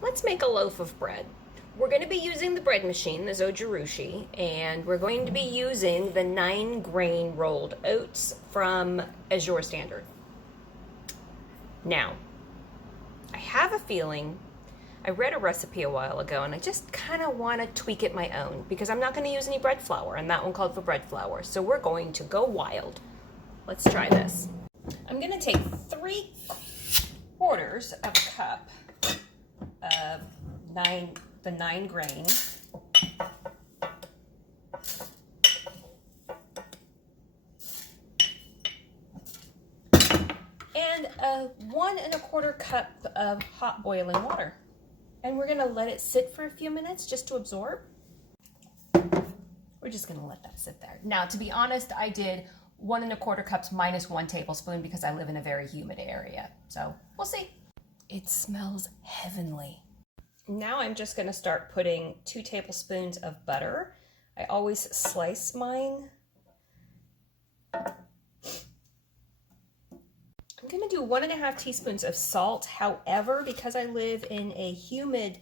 Let's make a loaf of bread. We're going to be using the bread machine, the Zojirushi, and we're going to be using the 9-grain rolled oats from Azure Standard. Now, I have a feeling, I read a recipe a while ago and I just kind of want to tweak it my own because I'm not going to use any bread flour, and that one called for bread flour. So we're going to go wild. Let's try this. I'm going to take 3/4 of a cup of the 9-grain. And a 1¼ cup of hot boiling water. And we're gonna let it sit for a few minutes just to absorb. We're just gonna let that sit there. Now, to be honest, I did 1¼ cups minus 1 tablespoon because I live in a very humid area. So we'll see. It smells heavenly. Now I'm just gonna start putting 2 tablespoons of butter. I always slice mine. I'm gonna do 1½ teaspoons of salt. However, because I live in a humid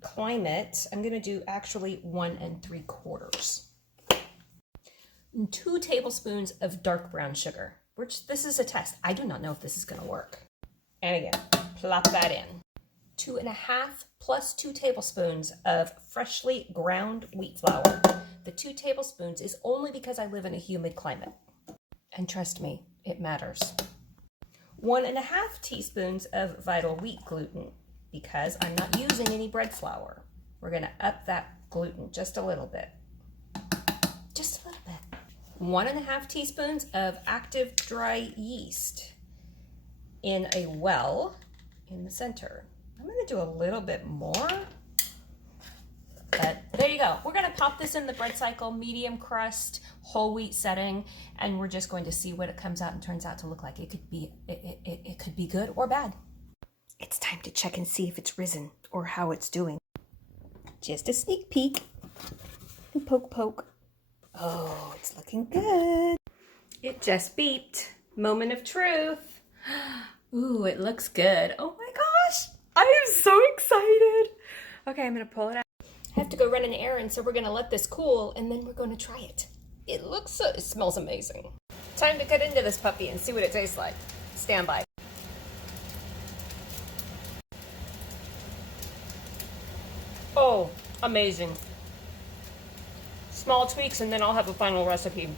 climate, I'm gonna do actually 1 3/4. 2 tablespoons of dark brown sugar, which this is a test. I do not know if this is gonna work. And again, plop that in. 2½ plus 2 tablespoons of freshly ground wheat flour. The 2 tablespoons is only because I live in a humid climate. And trust me, it matters. 1½ teaspoons of vital wheat gluten because I'm not using any bread flour. We're gonna up that gluten just a little bit. Just a little bit. 1½ teaspoons of active dry yeast in a well in the center. I'm gonna do a little bit more, but there you go. We're gonna pop this in the bread cycle, medium crust, whole wheat setting, and we're just going to see what it comes out and turns out to look like. It could be good or bad. It's time to check and see if it's risen or how it's doing. Just a sneak peek and poke poke. Oh, it's looking good. It just beeped. Moment of truth. Ooh, it looks good. Oh my gosh, I am so excited. Okay, I'm gonna pull it out. I have to go run an errand, so we're gonna let this cool and then we're gonna try it. It smells amazing. Time to cut into this puppy and see what it tastes like. Stand by. Oh, amazing. Small tweaks and then I'll have a final recipe.